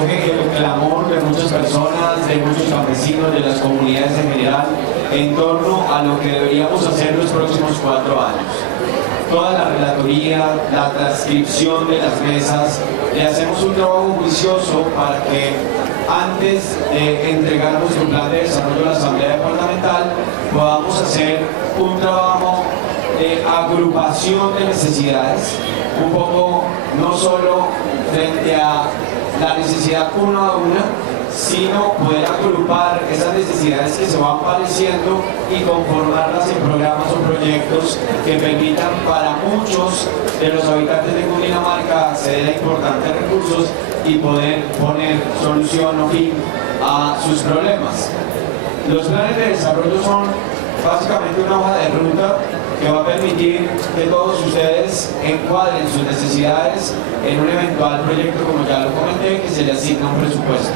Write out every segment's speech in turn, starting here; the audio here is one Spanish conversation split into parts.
recoge el clamor de muchas personas, de muchos campesinos, de las comunidades en general, en torno a lo que deberíamos hacer los próximos 4 años. Toda la relatoría, la transcripción de las mesas, le hacemos un trabajo juicioso para que antes de entregar nuestro plan de desarrollo a la Asamblea Departamental podamos hacer un trabajo de agrupación de necesidades, un poco no solo frente a la necesidad una a una, sino poder agrupar esas necesidades que se van apareciendo y conformarlas en programas o proyectos que permitan para muchos de los habitantes de Cundinamarca acceder a importantes recursos y poder poner solución o fin a sus problemas. Los planes de desarrollo son básicamente una hoja de ruta que va a permitir que todos ustedes encuadren sus necesidades en un eventual proyecto, como ya lo comenté, que se le asigna un presupuesto.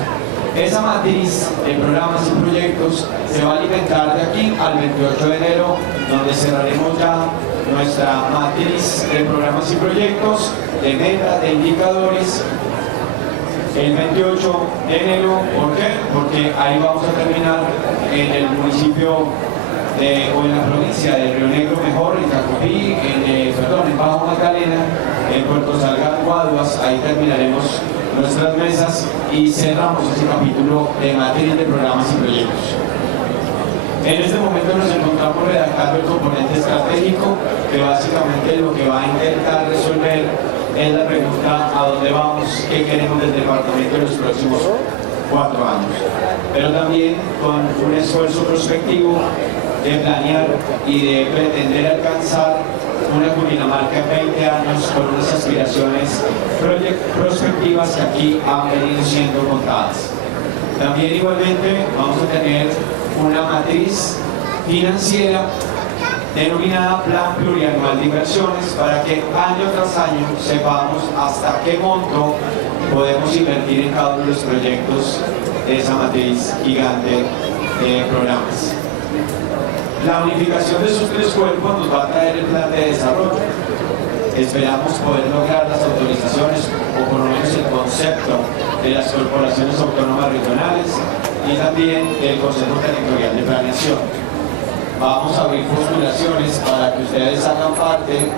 Esa matriz de programas y proyectos se va a alimentar de aquí al 28 de enero, donde cerraremos ya nuestra matriz de programas y proyectos, de metas, de indicadores, el 28 de enero. ¿Por qué? Porque ahí vamos a terminar en el municipio o en la provincia de Río Negro, mejor, en Cacopí, en Bajo Magdalena, en Puerto Salgar, Guaduas. Ahí terminaremos nuestras mesas y cerramos ese capítulo de matriz de programas y proyectos. En este momento nos encontramos redactando el componente estratégico, que básicamente lo que va a intentar resolver es la pregunta: ¿a dónde vamos? ¿Qué queremos del departamento en los próximos 4 años? Pero también con un esfuerzo prospectivo de planear y de pretender alcanzar una Cundinamarca en 20 años con unas aspiraciones prospectivas que aquí han venido siendo contadas. También igualmente vamos a tener una matriz financiera denominada Plan Plurianual de Inversiones, para que año tras año sepamos hasta qué monto podemos invertir en cada uno de los proyectos de esa matriz gigante de programas. La unificación de esos 3 cuerpos nos va a traer el plan de desarrollo. Esperamos poder lograr las autorizaciones, o por lo menos el concepto de las corporaciones autónomas regionales y también del Consejo Territorial de Planeación. Vamos a abrir postulaciones para que ustedes hagan parte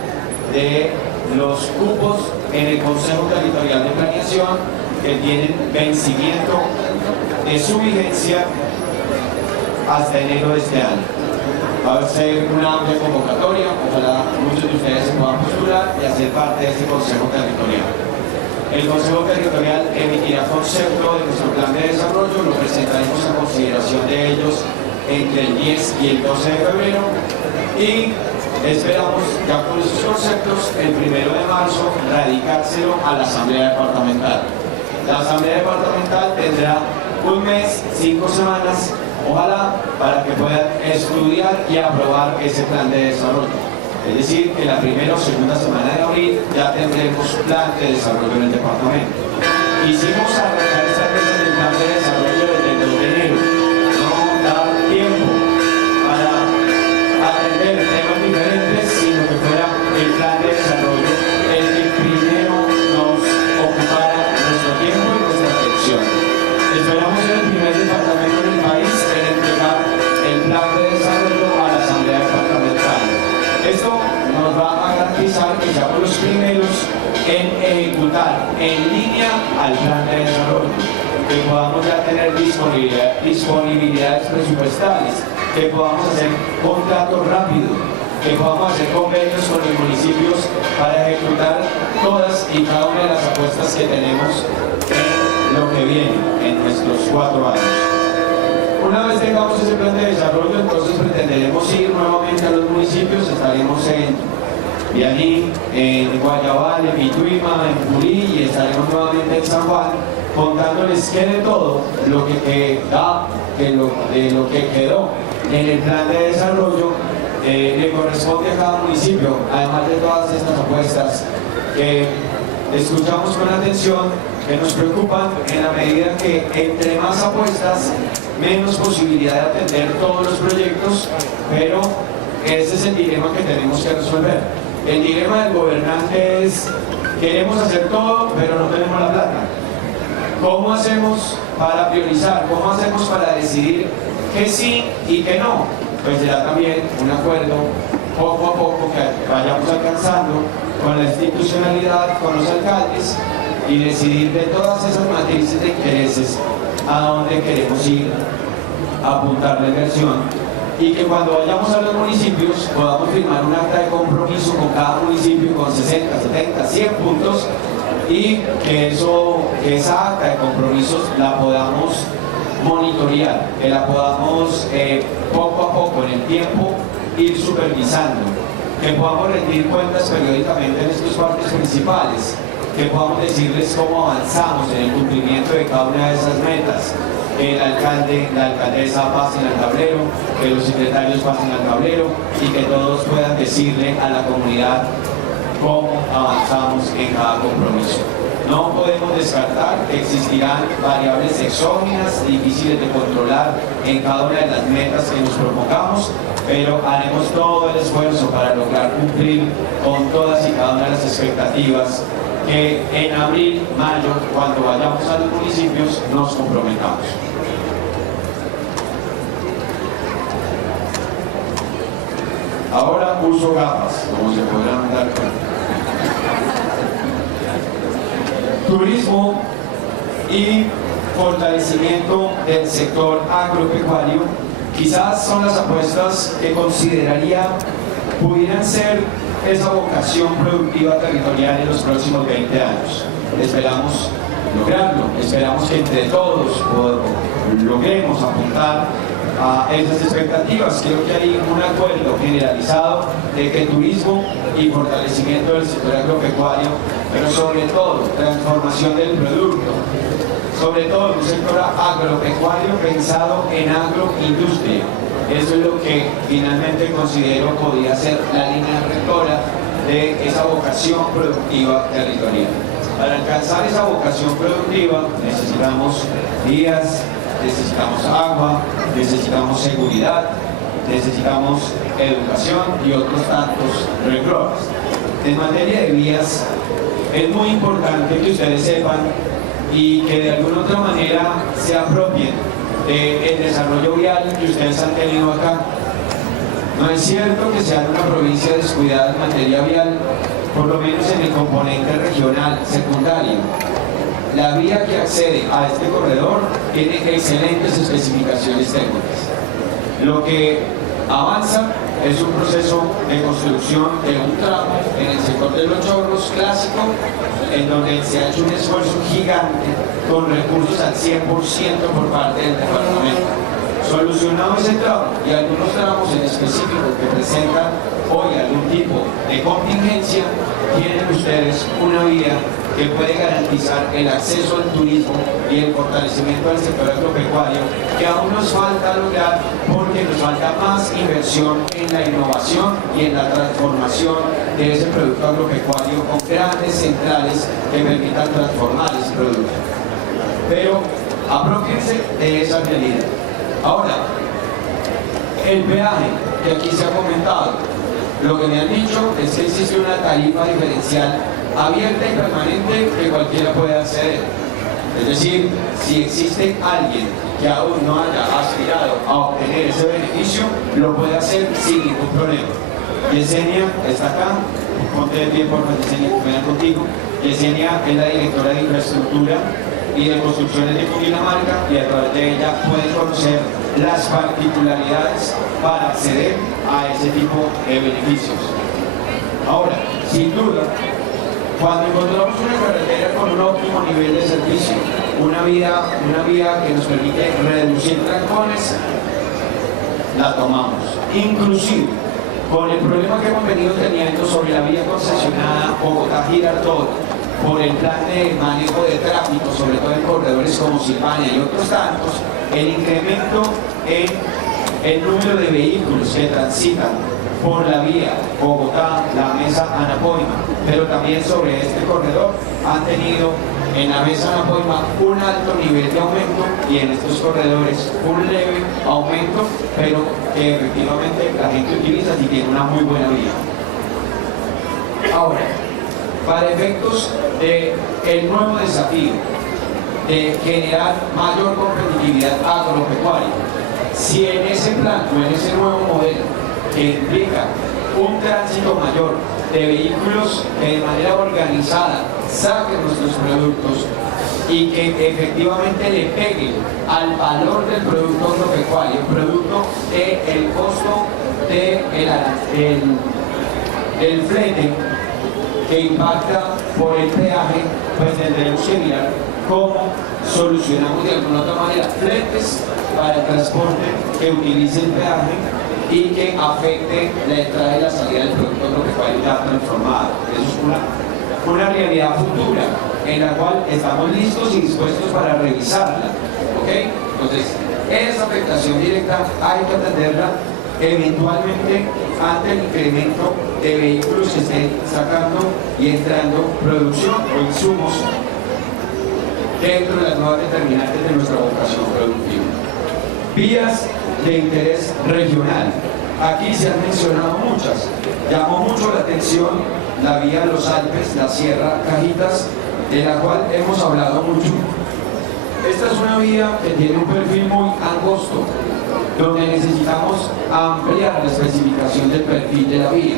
de los cupos en el Consejo Territorial de Planeación que tienen vencimiento de su vigencia hasta enero de este año. Va a ser una amplia convocatoria, ojalá muchos de ustedes se puedan postular y hacer parte de este Consejo Territorial. El Consejo Territorial emitirá concepto de nuestro plan de desarrollo, lo presentaremos a consideración de ellos entre el 10 y el 12 de febrero y esperamos ya con esos conceptos el 1 de marzo radicárselo a la Asamblea Departamental. La Asamblea Departamental tendrá un mes, 5 semanas, ojalá, para que puedan estudiar y aprobar ese plan de desarrollo. Es decir, que la primera o segunda semana de abril ya tendremos plan de desarrollo en el departamento. Quisimos arrancar esta mesa del plan de desarrollo desde el 2 de enero. No dar tiempo para atender temas diferentes, sino que fuera el plan de desarrollo el que primero nos ocupara nuestro tiempo y nuestra atención. Esperamos ser el primer departamento en el país en entregar el plan de desarrollo a la Asamblea Departamental. Esto nos va a garantizar que seamos los primeros en ejecutar en línea al plan de desarrollo, que podamos ya tener disponibilidades presupuestales, que podamos hacer contratos rápidos, que podamos hacer convenios con los municipios para ejecutar todas y cada una de las apuestas que tenemos en lo que viene en nuestros 4 años. Una vez tengamos ese plan de desarrollo, entonces pretenderemos ir nuevamente a los municipios. Estaremos en Vianí, en Guayabal, en Pituima, en Purí, y estaremos nuevamente en San Juan, contándoles que de todo lo que queda, de lo que quedó en el plan de desarrollo le corresponde a cada municipio, además de todas estas apuestas que escuchamos con atención, que nos preocupan en la medida que entre más apuestas, menos posibilidad de atender todos los proyectos, pero ese es el dilema que tenemos que resolver. El dilema del gobernante es: queremos hacer todo, pero no tenemos la plata. ¿Cómo hacemos para priorizar? ¿Cómo hacemos para decidir qué sí y qué no? Pues será también un acuerdo poco a poco que vayamos alcanzando con la institucionalidad, con los alcaldes, y decidir de todas esas matrices de intereses a dónde queremos ir a apuntar la inversión, y que cuando vayamos a los municipios podamos firmar un acta de compromiso con cada municipio con 60, 70, 100 puntos, y que esa acta de compromisos la podamos monitorear, que la podamos poco a poco en el tiempo ir supervisando, que podamos rendir cuentas periódicamente en estos parques principales, que podamos decirles cómo avanzamos en el cumplimiento de cada una de esas metas, que el alcalde, la alcaldesa pasen al tablero, que los secretarios pasen al tablero y que todos puedan decirle a la comunidad cómo avanzamos en cada compromiso. No podemos descartar que existirán variables exógenas difíciles de controlar en cada una de las metas que nos propongamos, pero haremos todo el esfuerzo para lograr cumplir con todas y cada una de las expectativas que en abril, mayo, cuando vayamos a los municipios, nos comprometamos. Ahora uso gafas, como se podrán dar cuenta. Turismo y fortalecimiento del sector agropecuario quizás son las apuestas que consideraría pudieran ser esa vocación productiva territorial en los próximos 20 años. Esperamos lograrlo, esperamos que entre todos logremos apuntar a esas expectativas. Creo que hay un acuerdo generalizado de que turismo y fortalecimiento del sector agropecuario, pero sobre todo transformación del producto, sobre todo un sector agropecuario pensado en agroindustria. Eso es lo que finalmente considero podría ser la línea rectora de esa vocación productiva territorial. Para alcanzar esa vocación productiva necesitamos vías, necesitamos agua, necesitamos seguridad, necesitamos educación y otros tantos renglones. En materia de vías, es muy importante que ustedes sepan y que de alguna otra manera se apropien del desarrollo vial que ustedes han tenido acá. No es cierto que sea una provincia descuidada en materia vial, por lo menos en el componente regional secundario. La vía que accede a este corredor tiene excelentes especificaciones técnicas. Lo que avanza es un proceso de construcción de un tramo en el sector de Los Chorros clásico, en donde se ha hecho un esfuerzo gigante con recursos al 100% por parte del departamento. Solucionado ese tramo y algunos tramos en específico que presentan hoy algún tipo de contingencia, tienen ustedes una vía que puede garantizar el acceso al turismo y el fortalecimiento del sector agropecuario, que aún nos falta lograr porque nos falta más inversión en la innovación y en la transformación de ese producto agropecuario con grandes centrales que permitan transformar ese producto. Pero apropiense de esa realidad. Ahora, el peaje que aquí se ha comentado, lo que me han dicho es que existe una tarifa diferencial abierta y permanente que cualquiera puede acceder. Es decir, si existe alguien que aún no haya aspirado a obtener ese beneficio, lo puede hacer sin ningún problema. Yesenia está acá, ponte de pie por favor, Yesenia, que venga contigo. Yesenia es la directora de infraestructura y de construcciones de Cundinamarca, y a través de ella pueden conocer las particularidades para acceder a ese tipo de beneficios. Ahora, sin duda, cuando encontramos una carretera con un óptimo nivel de servicio, una vía que nos permite reducir trancones, la tomamos. Inclusive, con el problema que hemos venido teniendo sobre la vía concesionada Bogotá-Girardot, por el plan de manejo de tráfico, sobre todo en corredores como Silvania y otros tantos, el incremento en el número de vehículos que transitan por la vía Bogotá, La Mesa-Anapoima, pero también sobre este corredor han tenido en La Mesa-Anapoima un alto nivel de aumento y en estos corredores un leve aumento, pero que efectivamente la gente utiliza y tiene una muy buena vía. Ahora, para efectos del nuevo desafío, de generar mayor competitividad agropecuaria. Si en ese plan o en ese nuevo modelo que implica un tránsito mayor de vehículos que de manera organizada saquen nuestros productos y que efectivamente le peguen al valor del producto agropecuario, producto del costo del flete que impacta por el peaje, pues tendremos que mirar cómo solucionamos de alguna otra manera fletes para el transporte que utilice el peaje y que afecte la entrada y la salida del producto agropecuario ya transformado. Eso es una realidad futura en la cual estamos listos y dispuestos para revisarla. ¿Ok? Entonces, esa afectación directa hay que atenderla eventualmente ante el incremento de vehículos que estén sacando y entrando producción o insumos dentro de las nuevas determinantes de nuestra vocación productiva. Vías de interés regional. Aquí se han mencionado muchas. Llamó mucho la atención la vía de los Alpes, la Sierra Cajitas, de la cual hemos hablado mucho. Esta es una vía que tiene un perfil muy angosto, donde necesitamos ampliar la especificación del perfil de la vía.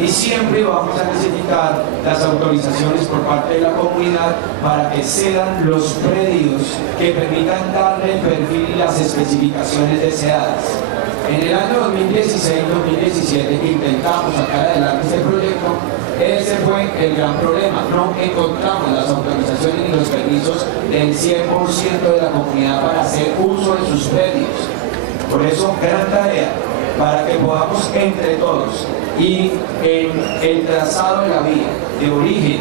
Y siempre vamos a necesitar las autorizaciones por parte de la comunidad para que sean los predios que permitan darle el perfil y las especificaciones deseadas. En el año 2016-2017 que intentamos sacar adelante este proyecto, ese fue el gran problema. No encontramos las autorizaciones ni los permisos del 100% de la comunidad para hacer uso de sus predios. Por eso, gran tarea para que podamos entre todos y en el trazado de la vía, de origen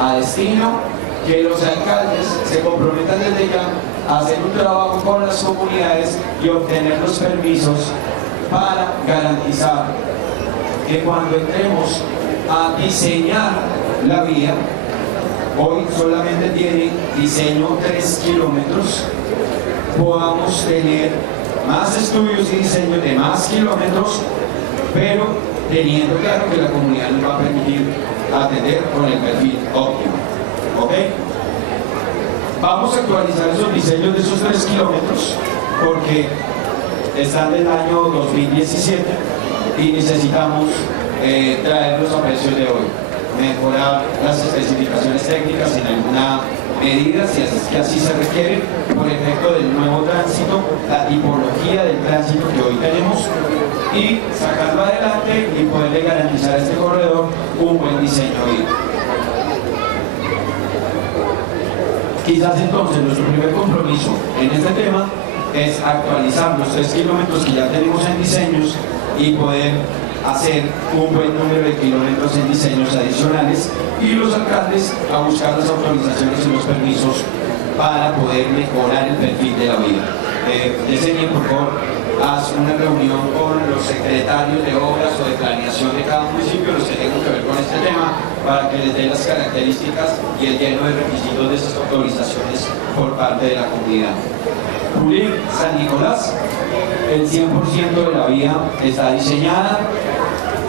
a destino, que los alcaldes se comprometan desde ya a hacer un trabajo con las comunidades y obtener los permisos para garantizar que cuando entremos a diseñar la vía, hoy solamente tiene diseño 3 kilómetros, podamos tener más estudios y diseño de más kilómetros, pero teniendo claro que la comunidad nos va a permitir atender con el perfil óptimo. ¿Ok? Vamos a actualizar esos diseños de esos 3 kilómetros porque están del año 2017 y necesitamos traerlos a precios de hoy, mejorar las especificaciones técnicas en alguna medida, si es que así se requiere, por efecto del nuevo tránsito, la tipología del tránsito que hoy tenemos, y sacarlo adelante y poderle garantizar a este corredor un buen diseño vivo. Quizás entonces nuestro primer compromiso en este tema es actualizar los 3 kilómetros que ya tenemos en diseños y poder hacer un buen número de kilómetros en diseños adicionales y los alcaldes a buscar las autorizaciones y los permisos para poder mejorar el perfil de la vía. Yesenia, por favor, haz una reunión con los secretarios de obras o de planeación de cada municipio, los que tengan que ver con este tema, para que les dé las características y el lleno de requisitos de esas autorizaciones por parte de la comunidad. Pulín, San Nicolás, el 100% de la vía está diseñada.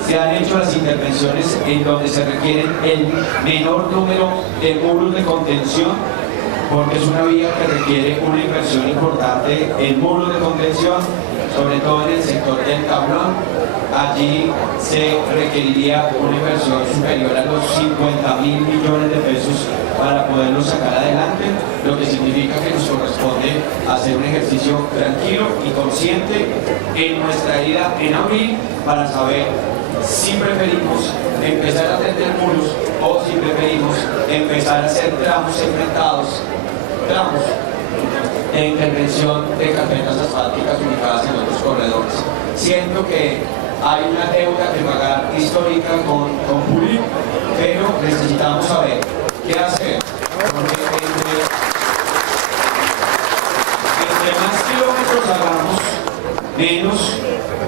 Se han hecho las intervenciones en donde se requieren el menor número de muros de contención, porque es una vía que requiere una inversión importante en muros de contención, sobre todo en el sector del tablón. Allí se requeriría una inversión superior a los 50.000 millones de pesos para poderlo sacar adelante, lo que significa que nos corresponde hacer un ejercicio tranquilo y consciente en nuestra ida en abril para saber si preferimos empezar a tender muros o si preferimos empezar a hacer tramos segmentados, tramos de intervención de carpetas asfálticas ubicadas en otros corredores. Siento que hay una deuda que pagar histórica con Pulín, pero necesitamos saber qué hacer, porque entre más kilómetros hagamos, menos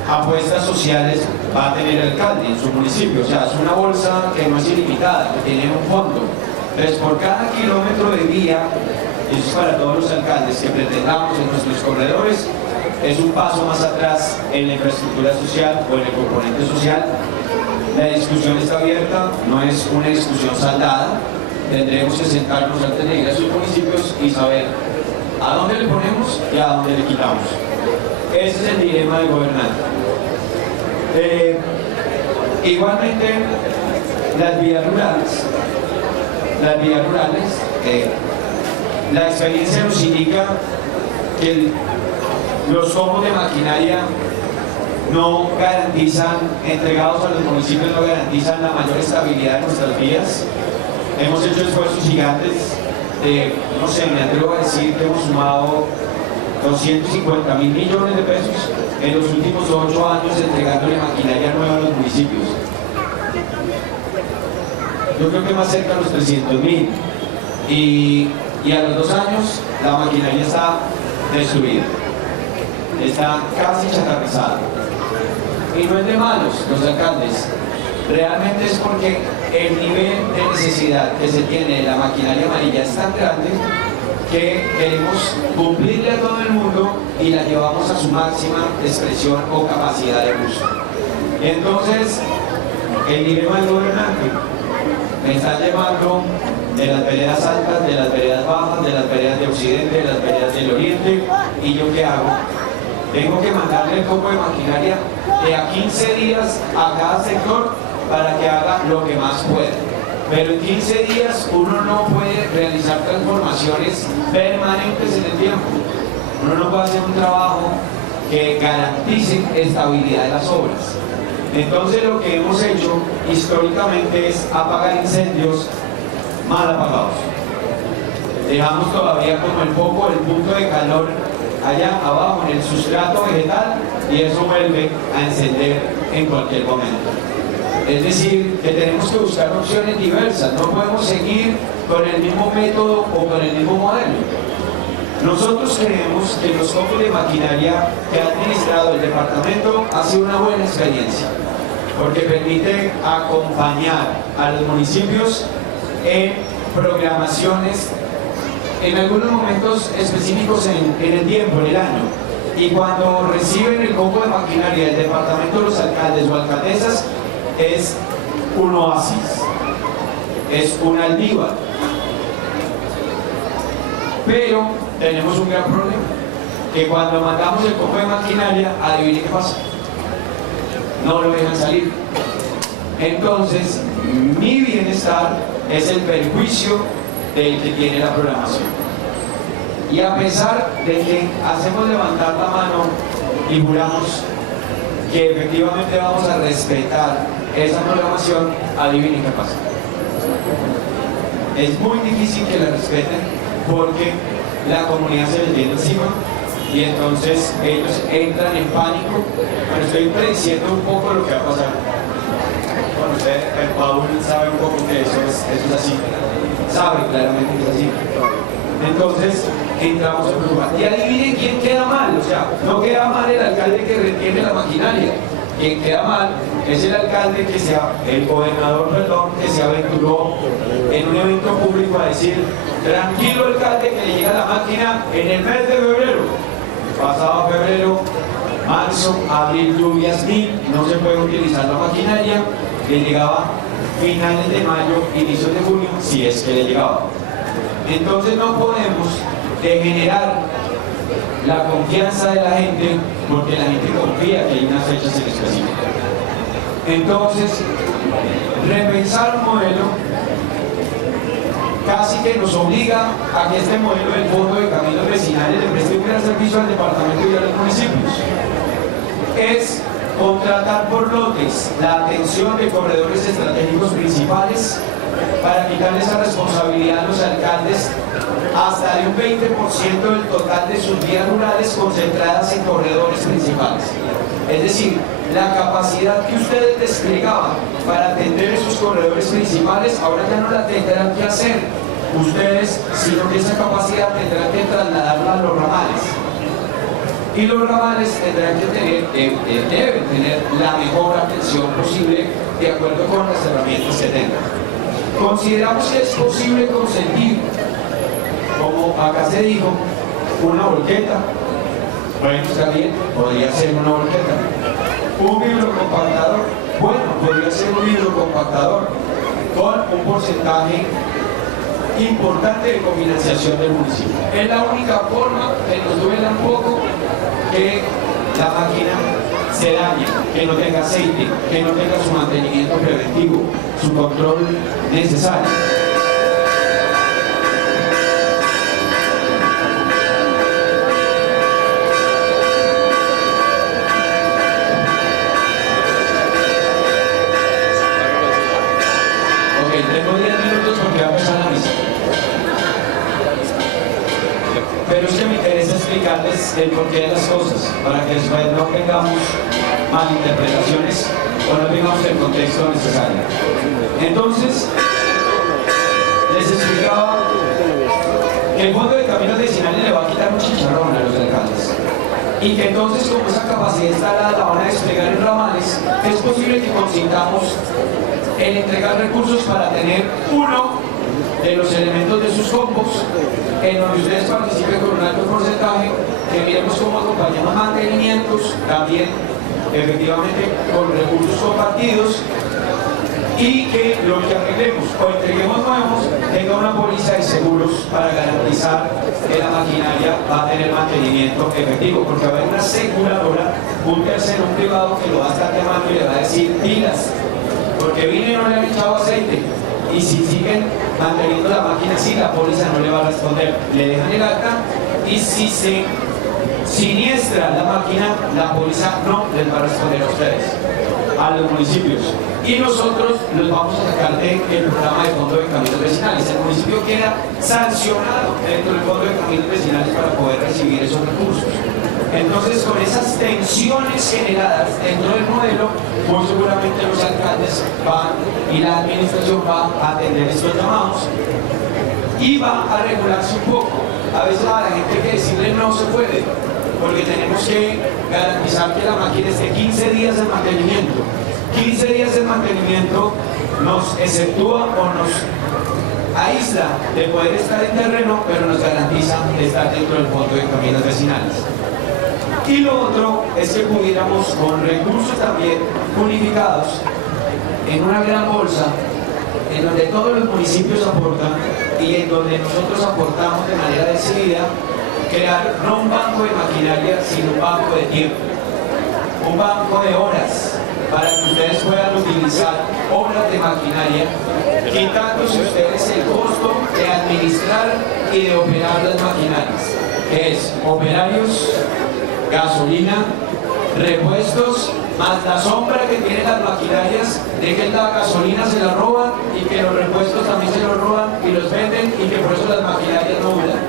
apuestas sociales va a tener el alcalde en su municipio. O sea, es una bolsa que no es ilimitada, que tiene un fondo. Entonces, por cada kilómetro de vía, y eso es para todos los alcaldes que pretendamos en nuestros corredores, es un paso más atrás en la infraestructura social o en el componente social. La discusión está abierta, no es una discusión saldada. tendremos que sentarnos antes de ir a sus municipios y saber a dónde le ponemos y a dónde le quitamos. Ese es el dilema del gobernante. Igualmente, las vías rurales, la experiencia nos indica que los combos de maquinaria no garantizan, entregados a los municipios, no garantizan la mayor estabilidad de nuestras vías. Hemos hecho esfuerzos gigantes, no sé, me atrevo a decir que hemos sumado 250.000 millones de pesos en los últimos 8 años entregándole maquinaria nueva a los municipios. Yo creo que más cerca de los 300.000. Y a los 2 años la maquinaria está destruida, está casi chatarrizada. Y no es de malos los alcaldes, realmente es porque el nivel de necesidad que se tiene de la maquinaria amarilla es tan grande que queremos cumplirle a todo el mundo y la llevamos a su máxima expresión o capacidad de uso. Entonces, el dilema del gobernante me está llevando de las veredas altas, de las veredas bajas, de las veredas de occidente, de las veredas del oriente. ¿Y yo qué hago? Tengo que mandarle el copo de maquinaria de a 15 días a cada sector para que haga lo que más pueda. Pero en 15 días uno no puede realizar transformaciones permanentes en el tiempo. Uno no puede hacer un trabajo que garantice estabilidad de las obras. Entonces lo que hemos hecho históricamente es apagar incendios mal apagados. Dejamos todavía como el foco, el punto de calor allá abajo en el sustrato vegetal y eso vuelve a encender en cualquier momento. Es decir, que tenemos que buscar opciones diversas, no podemos seguir con el mismo método o con el mismo modelo. Nosotros creemos que los copos de maquinaria que ha administrado el departamento ha sido una buena experiencia, porque permite acompañar a los municipios en programaciones, en algunos momentos específicos en el tiempo, en el año. Y cuando reciben el copo de maquinaria del departamento, los alcaldes o alcaldesas, es un oasis, es un almíbar. Pero tenemos un gran problema, que cuando mandamos el copo de maquinaria, adivine qué pasa, no lo dejan salir. Entonces, mi bienestar es el perjuicio del que tiene la programación. Y a pesar de que hacemos levantar la mano y juramos que efectivamente vamos a respetar esa programación, adivinen qué pasa. Es muy difícil que la respeten porque la comunidad se les viene encima y entonces ellos entran en pánico. Pero estoy prediciendo un poco lo que va a pasar. Bueno, usted, el Paul sabe un poco que eso es así. Sabe claramente que es así. Entonces entramos a preocupar. Y adivinen quién queda mal. O sea, no queda mal el alcalde que retiene la maquinaria. Quien queda mal es el alcalde el gobernador, perdón, que se aventuró en un evento público a decir: tranquilo alcalde, que le llega la máquina en el mes de febrero. Pasaba febrero, marzo, abril, lluvias mil, no se puede utilizar la maquinaria, le llegaba finales de mayo, inicios de junio, si es que le llegaba. Entonces no podemos degenerar la confianza de la gente, porque la gente confía que hay unas fechas en específico. Entonces, repensar un modelo casi que nos obliga a que este modelo del Fondo de Caminos Vecinales le preste un gran servicio al departamento y a los municipios. Es contratar por lotes la atención de corredores estratégicos principales para quitarle esa responsabilidad a los alcaldes hasta de un 20% del total de sus vías rurales concentradas en corredores principales. Es decir, la capacidad que ustedes desplegaban para atender esos corredores principales, ahora ya no la tendrán que hacer ustedes, sino que esa capacidad tendrán que trasladarla a los ramales. Y los ramales tendrán que deben tener la mejor atención posible de acuerdo con las herramientas que tengan. Consideramos que es posible consentir, como acá se dijo, una volqueta. Bueno, está bien, podría ser una volqueta. Un vibrocompactador, bueno, podría ser un vibrocompactador con un porcentaje importante de cofinanciación del municipio. Es la única forma que nos duela un poco que la máquina se dañe, que no tenga aceite, que no tenga su mantenimiento preventivo, su control necesario. Tengo 10 minutos porque va a empezar la misa. Pero es que me interesa explicarles el porqué de las cosas, para que después no tengamos malinterpretaciones o no tengamos el contexto necesario. Entonces, les explicaba que el Fondo de Caminos Vecinales le va a quitar un chicharrón a los alcaldes. Y que entonces, como esa capacidad instalada la van a desplegar en ramales, es posible que consintamos en entregar recursos para tener uno de los elementos de sus combos en donde ustedes participen con un alto porcentaje, que miremos cómo acompañamos mantenimientos, también efectivamente con recursos compartidos, y que lo que arreglemos o entreguemos nuevos tenga una póliza de seguros para garantizar que la maquinaria va a tener mantenimiento efectivo, porque va a haber una aseguradora, un tercero, un privado que lo va a estar llamando y le va a decir pilas, porque vine y no le han echado aceite, y si siguen manteniendo la máquina así, la póliza no le va a responder, le dejan el acta, y si se siniestra la máquina, la póliza no les va a responder a ustedes, a los municipios, y nosotros los vamos a sacar del programa de Fondo de Caminos Vecinales. El municipio queda sancionado dentro del Fondo de Caminos Vecinales para poder recibir esos recursos. Entonces, con esas tensiones generadas dentro del modelo, muy seguramente los alcaldes van y la administración va a atender estos llamados y va a regularse un poco. A veces a la gente hay que decirle no se puede, porque tenemos que garantizar que la máquina esté 15 días de mantenimiento. 15 días de mantenimiento nos exceptúa o nos aísla de poder estar en terreno, pero nos garantiza de estar dentro del Fondo de Caminos Vecinales. Y lo otro es que pudiéramos, con recursos también unificados, en una gran bolsa, en donde todos los municipios aportan y en donde nosotros aportamos de manera decidida, crear no un banco de maquinaria, sino un banco de tiempo, un banco de horas, para que ustedes puedan utilizar horas de maquinaria, quitándose ustedes el costo de administrar y de operar las maquinarias, que es operarios, gasolina, repuestos, más la sombra que tienen las maquinarias de que la gasolina se la roban y que los repuestos también se los roban y los venden y que por eso las maquinarias no duran.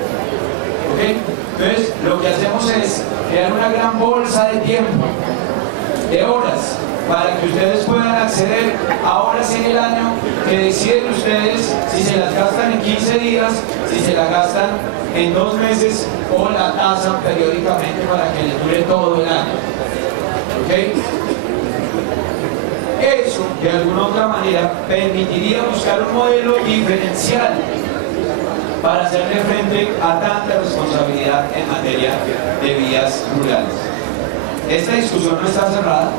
¿Okay? Entonces, lo que hacemos es crear una gran bolsa de tiempo, de horas, para que ustedes puedan acceder a horas en el año que deciden ustedes si se las gastan en 15 días, si se las gastan en 2 meses o la tasan periódicamente para que les dure todo el año. ¿Okay? Eso, de alguna otra manera, permitiría buscar un modelo diferencial para hacerle frente a tanta responsabilidad en materia de vías rurales. Esta discusión no está cerrada,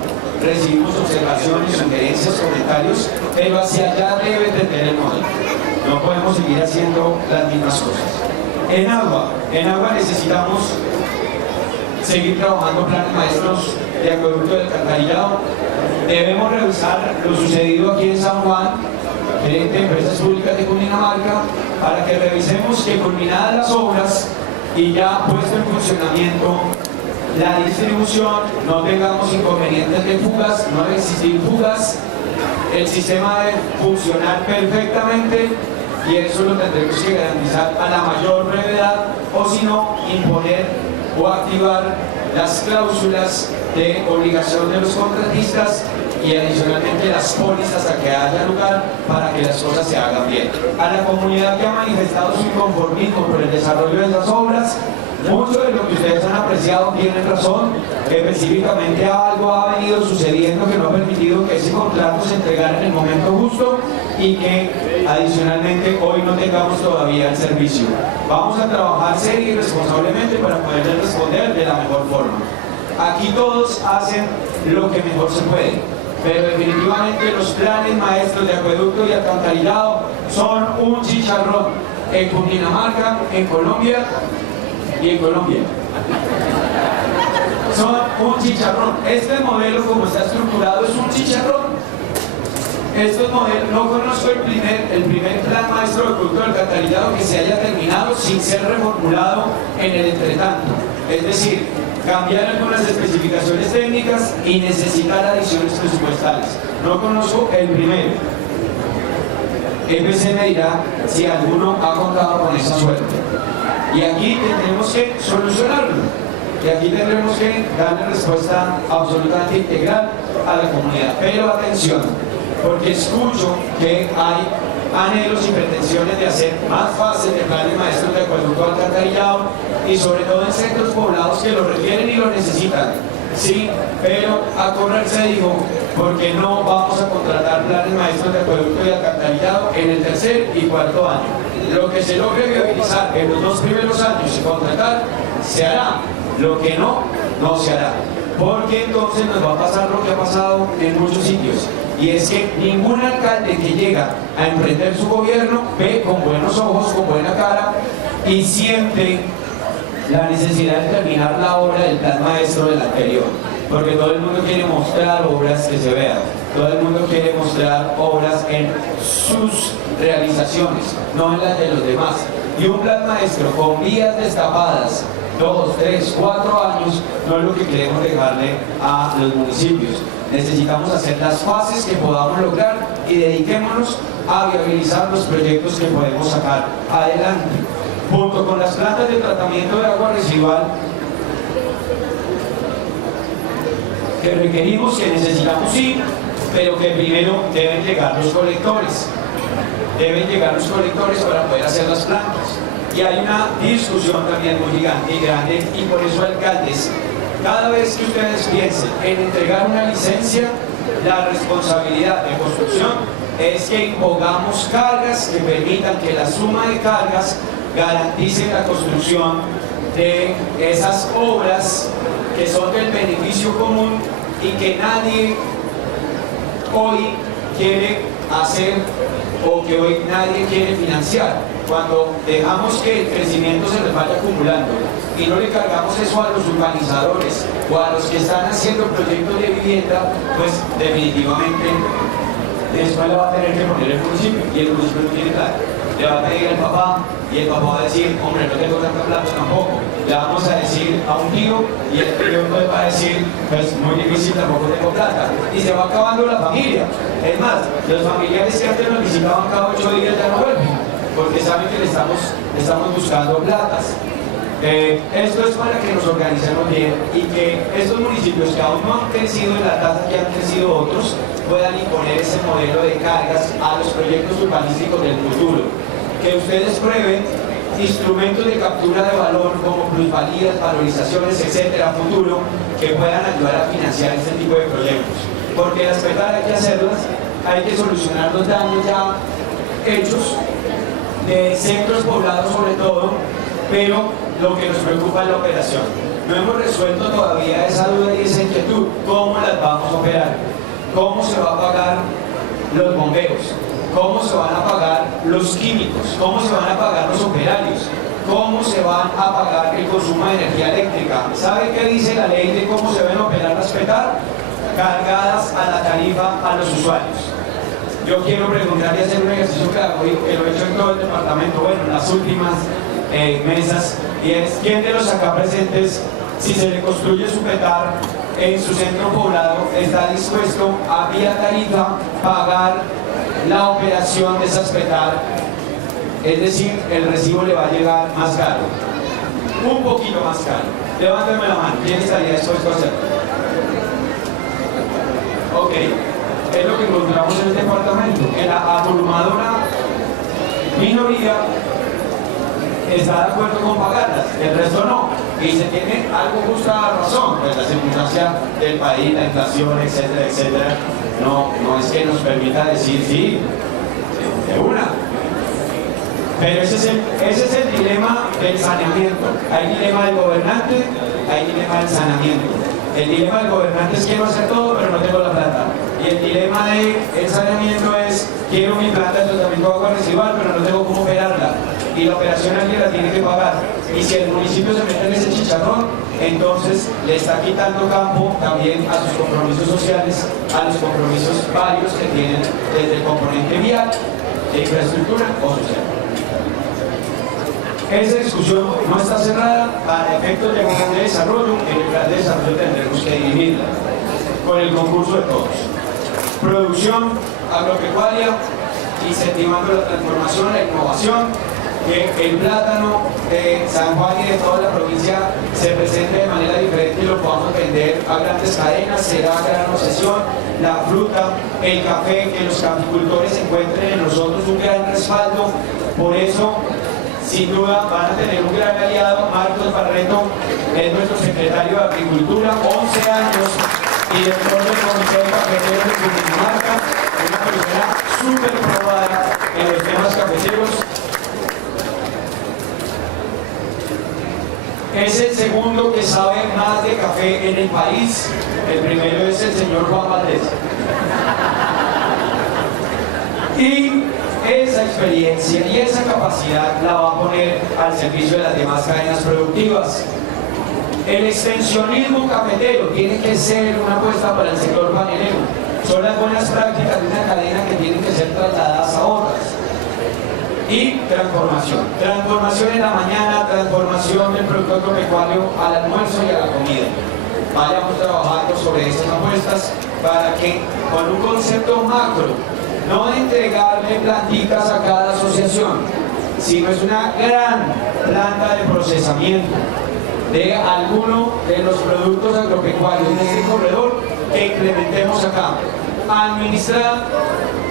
recibimos observaciones, sugerencias, comentarios, pero hacia allá debe tender el modelo. No podemos seguir haciendo las mismas cosas. En agua necesitamos seguir trabajando planes maestros de acueducto del alcantarillado. Debemos revisar lo sucedido aquí en San Juan, gerente de Empresas Públicas de Cundinamarca, para que revisemos que culminadas las obras y ya puesto en funcionamiento la distribución, no tengamos inconvenientes de fugas, no debe existir fugas, el sistema debe funcionar perfectamente y eso lo tendremos que garantizar a la mayor brevedad, o si no, imponer o activar las cláusulas de obligación de los contratistas y adicionalmente las pólizas a que haya lugar para que las cosas se hagan bien. A la comunidad que ha manifestado su inconformismo por el desarrollo de esas obras, mucho de lo que ustedes han apreciado tienen razón, que específicamente algo ha venido sucediendo que no ha permitido que ese contrato se entregara en el momento justo y que adicionalmente hoy no tengamos todavía el servicio. Vamos a trabajar serio y responsablemente para poder responder de la mejor forma. Aquí todos hacen lo que mejor se puede, pero definitivamente los planes maestros de acueducto y alcantarillado son un chicharrón. en Cundinamarca, en Colombia y en Colombia. Son un chicharrón. Este modelo, como está estructurado, es un chicharrón. Estos modelos, no conozco el primer plan maestro de producto del alcantarillado que se haya terminado sin ser reformulado en el entretanto. Es decir, cambiar algunas especificaciones técnicas y necesitar adiciones presupuestales. No conozco el primero. EPC me dirá si alguno ha contado con esa suerte. Y aquí tendremos que solucionarlo. Y aquí tendremos que darle respuesta absolutamente integral a la comunidad. Pero atención, porque escucho que hay anhelos y pretensiones de hacer más fácil el plan de maestros de acueducto alcantarillado y sobre todo en centros poblados que lo requieren y lo necesitan. Sí, pero a correrse digo, porque no vamos a contratar planes maestros de acueducto y alcantarillado en el tercer y cuarto año. Lo que se logre viabilizar en los 2 primeros años y contratar, se hará. Lo que no, no se hará. Porque entonces nos va a pasar lo que ha pasado en muchos sitios. Y es que ningún alcalde que llega a emprender su gobierno ve con buenos ojos, con buena cara y siente la necesidad de terminar la obra del plan maestro del anterior. Porque todo el mundo quiere mostrar obras que se vean. Todo el mundo quiere mostrar obras en sus realizaciones, no en las de los demás. Y un plan maestro con vías destapadas, 2, 3, 4 años, no es lo que queremos dejarle a los municipios. Necesitamos hacer las fases que podamos lograr y dediquémonos a viabilizar los proyectos que podemos sacar adelante. Junto con las plantas de tratamiento de agua residual que requerimos, que necesitamos sí, pero que primero deben llegar los colectores. Deben llegar los colectores para poder hacer las plantas. Y hay una discusión también muy gigante y grande, y por eso, alcaldes, cada vez que ustedes piensen en entregar una licencia, la responsabilidad de construcción es que impongamos cargas que permitan que la suma de cargas garantice la construcción de esas obras que son del beneficio común y que nadie hoy quiere hacer o que hoy nadie quiere financiar. Cuando dejamos que el crecimiento se les vaya acumulando y no le cargamos eso a los urbanizadores o a los que están haciendo proyectos de vivienda, pues definitivamente después le va a tener que poner el municipio y el municipio no tiene plata. Le va a pedir al papá y el papá va a decir, hombre, no tengo tanta plata tampoco. Le vamos a decir a un tío y el tío pues va a decir, pues muy difícil, tampoco tengo plata. Y se va acabando la familia. Es más, los familiares que antes nos visitaban cada 8 días ya no vuelven, porque saben que le estamos buscando platas. Esto es para que nos organicemos bien y que estos municipios que aún no han crecido en la tasa que han crecido otros puedan imponer ese modelo de cargas a los proyectos urbanísticos del futuro. Que ustedes prueben instrumentos de captura de valor como plusvalías, valorizaciones, etcétera, a futuro, que puedan ayudar a financiar este tipo de proyectos. Porque las petas hay que hacerlas, hay que solucionar los daños ya hechos, de centros poblados sobre todo, pero lo que nos preocupa es la operación. No hemos resuelto todavía esa duda y esa inquietud. ¿Cómo las vamos a operar? ¿Cómo se va a pagar los bomberos? ¿Cómo se van a pagar los químicos? ¿Cómo se van a pagar los operarios? ¿Cómo se van a pagar el consumo de energía eléctrica? ¿Sabe qué dice la ley de cómo se deben operar las petar? Cargadas a la tarifa a los usuarios. Yo quiero preguntar y hacer un ejercicio que lo he hecho en todo el departamento, bueno, en las últimas mesas, y es quién de los acá presentes, si se le construye su petar en su centro poblado, está dispuesto a vía tarifa pagar la operación de esas petar, es decir, el recibo le va a llegar más caro, un poquito más caro. Levántame la mano, ¿quién estaría dispuesto a hacerlo? Ok, es lo que encontramos en el departamento, que la abrumadora minoría está de acuerdo con pagarlas, el resto no, y se tiene algo justa razón, pues la circunstancia del país, la inflación, etcétera, etcétera, no es que nos permita decir sí, de una. Pero ese es el dilema del saneamiento. Hay dilema del gobernante, hay dilema del saneamiento. El dilema del gobernante es quiero hacer todo, pero no tengo la plata. Y el dilema del saneamiento es quiero mi planta de tratamiento de agua residual, pero no tengo cómo operarla. y la operación alguien la tiene que pagar. Y si el municipio se mete en ese chicharrón, entonces le está quitando campo también a sus compromisos sociales, a los compromisos varios que tienen desde el componente vial, de infraestructura o social. Esa discusión no está cerrada. Para efectos de plan de desarrollo, en el plan de desarrollo tendremos que dividirla con el concurso de todos. Producción agropecuaria, incentivando la transformación, la innovación, que el plátano de San Juan y de toda la provincia se presente de manera diferente y lo podamos vender a grandes cadenas, será gran obsesión. La fruta, el café, que los caficultores encuentren en nosotros un gran respaldo. Por eso, sin duda, van a tener un gran aliado. Marcos Barreto es nuestro secretario de Agricultura, 11 años, y director del Comité de Cafeteros de Cundinamarca, una persona súper probada en los temas cafeteros. Es el segundo que sabe más de café en el país. El primero es el señor Juan Valdés. Y esa experiencia y esa capacidad la va a poner al servicio de las demás cadenas productivas. El extensionismo cafetero tiene que ser una apuesta para el sector panelero. Son las buenas prácticas de una cadena que tienen que ser trasladadas a otras. Y transformación. Transformación en la mañana, transformación del producto agropecuario al almuerzo y a la comida. Vayamos trabajando sobre estas apuestas para que con un concepto macro, no de entregarle plantitas a cada asociación, sino es una gran planta de procesamiento de alguno de los productos agropecuarios en este corredor que implementemos acá. Administrada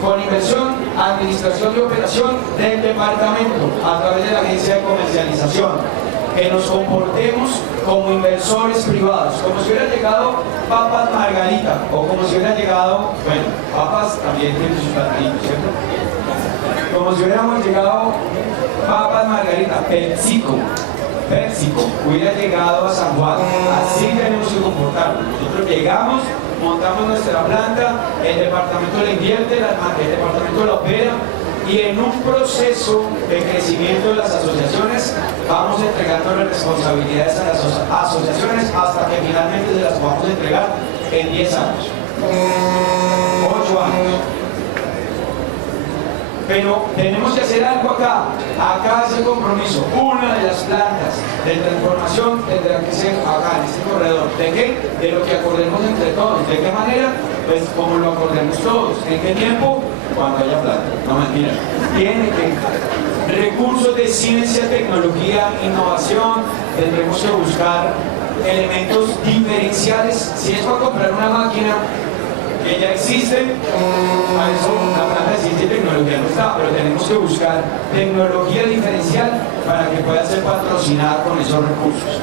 con inversión, administración y operación del departamento a través de la agencia de comercialización. Que nos comportemos como inversores privados, como si hubiera llegado Papas Margarita, o como si hubiera llegado, bueno, Papas también tienen sus platillos, ¿cierto? Como si hubiéramos llegado Papas Margarita, PepsiCo, hubiera llegado a San Juan. Así tenemos que comportarnos. Nosotros llegamos, montamos nuestra planta, el departamento la invierte, el departamento la opera, y en un proceso de crecimiento de las asociaciones vamos entregando las responsabilidades a las asociaciones hasta que finalmente se las podamos entregar en 10 años, 8 años. Pero tenemos que hacer algo acá. Acá es el compromiso. Una de las plantas de transformación tendrá que ser acá, en este corredor. ¿De qué? De lo que acordemos entre todos. ¿De qué manera? Pues como lo acordemos todos. ¿En qué tiempo? Cuando haya plata. No, mentira. Tiene que recursos de ciencia, tecnología, innovación. Tendremos que buscar elementos diferenciales. Si es para comprar una máquina que ya existe, a eso la planta de ciencia y tecnología no está, pero tenemos que buscar tecnología diferencial para que pueda ser patrocinada con esos recursos.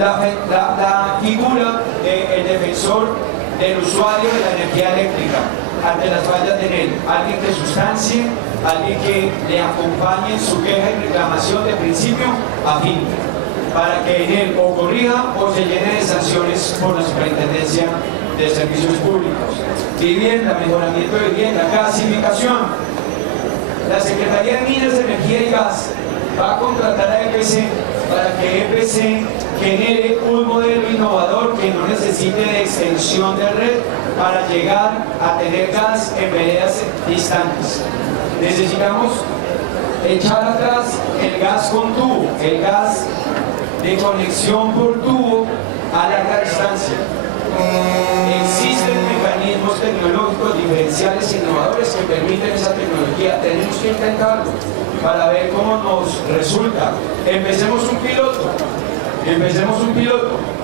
La figura del defensor del usuario de la energía eléctrica ante las fallas de NEL, alguien que sustancie, alguien que le acompañe en su queja y reclamación de principio a fin, para que en él o corrija o se llene de sanciones por la Superintendencia de Servicios Públicos. Vivienda, mejoramiento de vivienda, gasificación. La Secretaría de Minas, Energía y Gas va a contratar a EPC para que EPC genere un modelo innovador que no necesite de extensión de red para llegar a tener gas en veredas distantes. Necesitamos echar atrás el gas con tubo, el gas de conexión por tubo a larga distancia. Existen mecanismos tecnológicos diferenciales e innovadores que permiten esa tecnología. Tenemos que intentarlo para ver cómo nos resulta. Empecemos un piloto,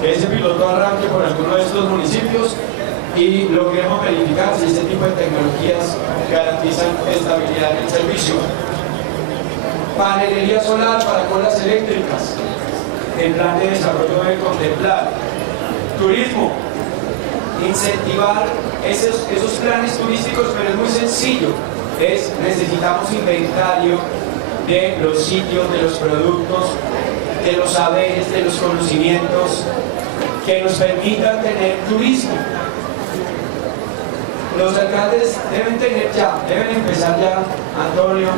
que ese piloto arranque por alguno de estos municipios y logremos verificar si este tipo de tecnologías garantizan estabilidad en el servicio. Panelería solar para colas eléctricas. El plan de desarrollo debe contemplar turismo, incentivar esos planes turísticos, pero es muy sencillo. Necesitamos inventario de los sitios, de los productos, de los saberes, de los conocimientos que nos permitan tener turismo. Los alcaldes deben empezar ya, Antonio,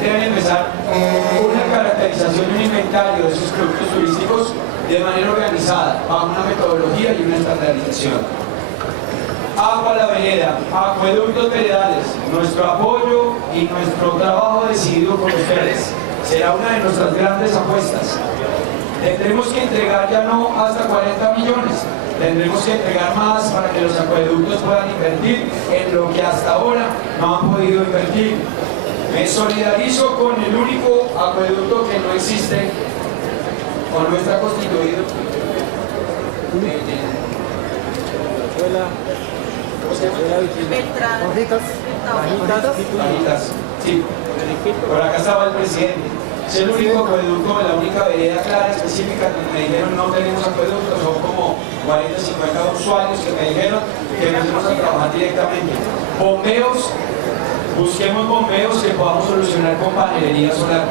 deben empezar una caracterización y un inventario de sus productos turísticos de manera organizada, bajo una metodología y una estandarización. Agua a la vereda, acueductos veredales, nuestro apoyo y nuestro trabajo decidido por ustedes será una de nuestras grandes apuestas. Tendremos que entregar ya no hasta 40 millones, tendremos que entregar más para que los acueductos puedan invertir en lo que hasta ahora no han podido invertir. Me solidarizo con el único acueducto que no existe o no está constituido. Bajitas. Sí. Por acá estaba el presidente. Es el único acueducto, la única vereda clara, específica, que me dijeron no tenemos acueductos, son como 40, 50 usuarios que me dijeron que empecemos a trabajar directamente. Bombeos, busquemos bombeos que podamos solucionar con panelería solar.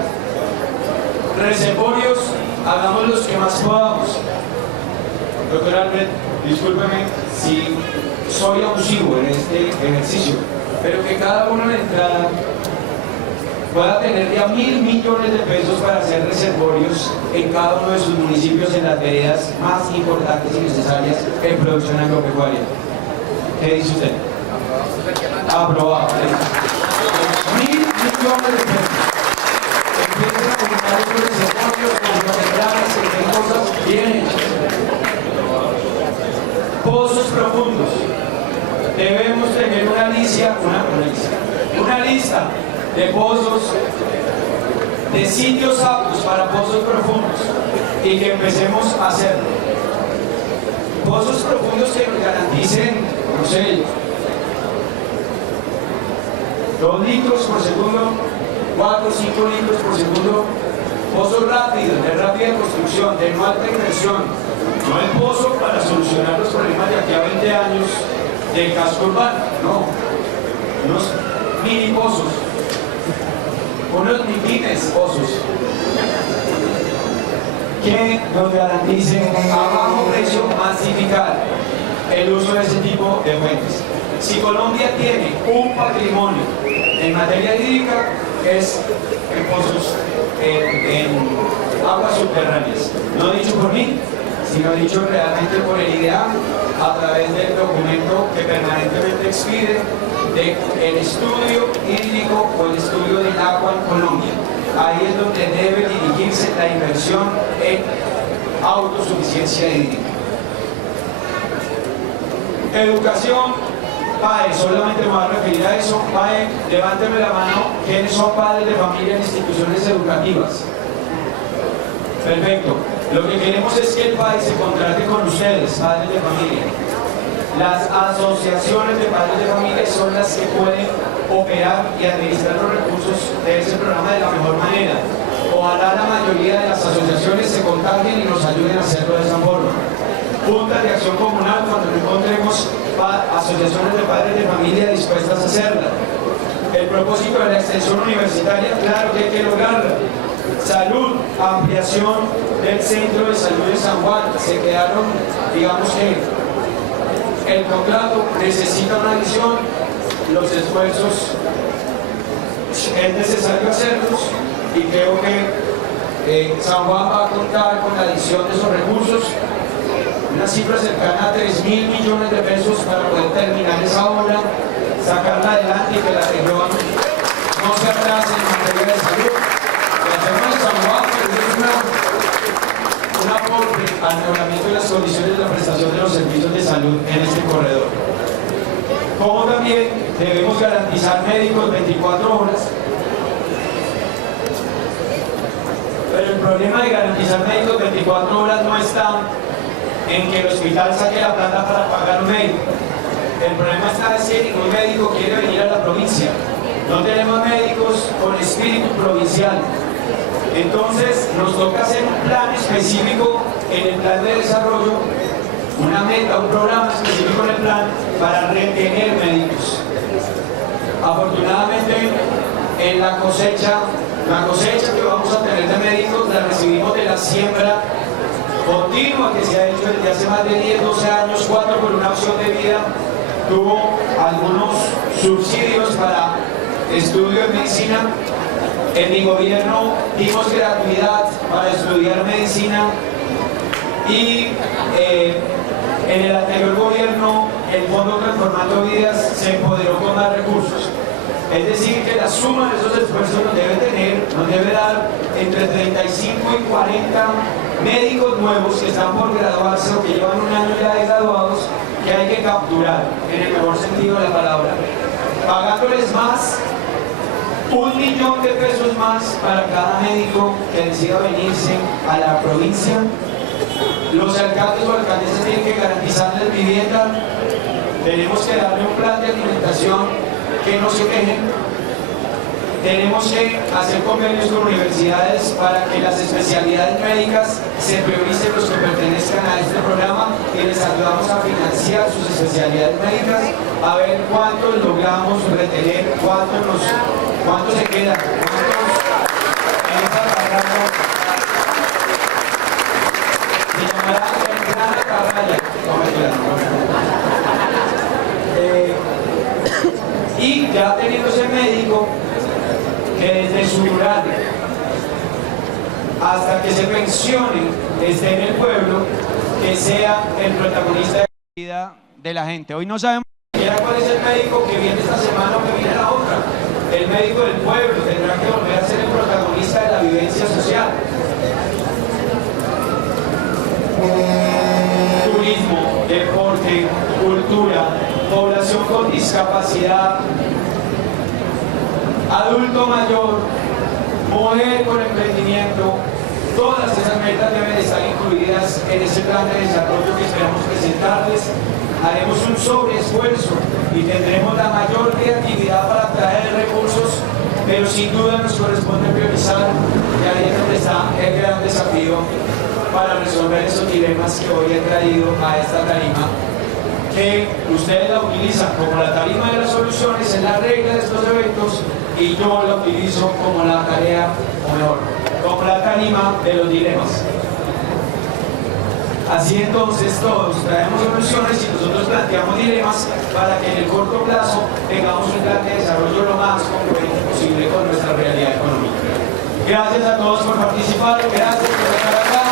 Reservorios, hagamos los que más podamos. Doctor Albert, discúlpeme si soy abusivo en este ejercicio, pero que cada uno de entrada pueda tener ya 1.000 millones de pesos para hacer reservorios en cada uno de sus municipios en las veredas más importantes y necesarias en producción agropecuaria. ¿Qué dice usted? Aprobado. 1.000 millones de pesos. Empiecen a comprar los reservorios, con planes, que cosas bien hechas. Pozos profundos. Debemos tener una lista de pozos, de sitios aptos para pozos profundos y que empecemos a hacerlo. Pozos profundos que nos garanticen, no sé, 2 litros por segundo, 4 o 5 litros por segundo. Pozos rápidos, de rápida construcción, de no alta inversión. No el pozo para solucionar los problemas de aquí a 20 años del casco urbano, no. Unos mini pozos, unos mini pozos que nos garanticen a bajo precio masificar el uso de ese tipo de fuentes. Si Colombia tiene un patrimonio en materia hídrica, es en pozos, en aguas subterráneas. No dicho por mí, sino dicho realmente por el IDEAM a través del documento que permanentemente expide del estudio hídrico o el estudio del agua en Colombia. Ahí es donde debe dirigirse la inversión en autosuficiencia hídrica. Educación. PAE, solamente me voy a referir a eso. PAE, levánteme la mano, ¿quiénes son padres de familia en instituciones educativas? Perfecto. Lo que queremos es que el PAE se contrate con ustedes, padres de familia. Las asociaciones de padres de familia son las que pueden operar y administrar los recursos de ese programa de la mejor manera. Ojalá la mayoría de las asociaciones se contagien y nos ayuden a hacerlo de esa forma. Juntas de acción comunal, cuando no encontremos asociaciones de padres de familia dispuestas a hacerla. El propósito de la extensión universitaria, claro que hay que lograrla. Salud, ampliación del centro de salud de San Juan. Se quedaron, digamos que el contrato necesita una adición, los esfuerzos es necesario hacerlos y creo que San Juan va a contar con la adición de esos recursos, una cifra cercana a 3.000 millones de pesos para poder terminar esa obra, sacarla adelante y que la región no se atrase en materia de salud. La zona de San Juan es un aporte al mejoramiento de las condiciones de la prestación de los servicios de salud en este corredor. Como también debemos garantizar médicos 24 horas. Pero el problema de garantizar médicos 24 horas no está en que el hospital saque la plata para pagar un médico. El problema está en que ningún médico quiere venir a la provincia. No tenemos médicos con espíritu provincial. Entonces nos toca hacer un plan específico en el plan de desarrollo, una meta, un programa específico en el plan para retener médicos. Afortunadamente en la cosecha que vamos a tener de médicos la recibimos de la siembra continua que se ha hecho desde hace más de 10, 12 años, 4 por una opción de vida tuvo algunos subsidios para estudio de medicina. En mi gobierno dimos gratuidad para estudiar medicina y en el anterior gobierno el Fondo Transformando Vidas se empoderó con más recursos. Es decir, que la suma de esos esfuerzos nos debe dar entre 35 y 40 médicos nuevos que están por graduarse o que llevan un año ya de graduados, que hay que capturar, en el mejor sentido de la palabra, pagándoles más, 1 millón de pesos más para cada médico que decida venirse a la provincia. Los alcaldes o alcaldesas tienen que garantizarles vivienda. Tenemos que darle un plan de alimentación que no se quejen. Tenemos que hacer convenios con universidades para que las especialidades médicas se prioricen los que pertenezcan a este programa y les ayudamos a financiar sus especialidades médicas, a ver cuántos logramos retener, cuántos se quedan, cuántos en esa carrera se llamará el gran carrera. Y ya teniendo ese médico que desde su rural hasta que se pensione esté en el pueblo, que sea el protagonista de la vida de la gente. Hoy no sabemos ni siquiera cuál es el médico que viene esta semana o que viene la otra. El médico del pueblo tendrá que volver a ser el protagonista de la vivencia social. Turismo, deporte, cultura, población con discapacidad, adulto mayor, mujer con emprendimiento, todas esas metas deben estar incluidas en ese plan de desarrollo que esperamos presentarles. Haremos un sobreesfuerzo y tendremos la mayor creatividad para traer recursos, pero sin duda nos corresponde priorizar, y ahí es donde está el gran desafío para resolver esos dilemas que hoy he traído a esta tarima, que ustedes la utilizan como la tarima de las soluciones, es la regla de estos eventos, y yo la utilizo como la tarea, o mejor, como la tarima de los dilemas. Así entonces todos traemos soluciones y nosotros planteamos dilemas para que en el corto plazo tengamos un plan de desarrollo lo más congruente posible con nuestra realidad económica. Gracias a todos por participar, gracias por estar acá.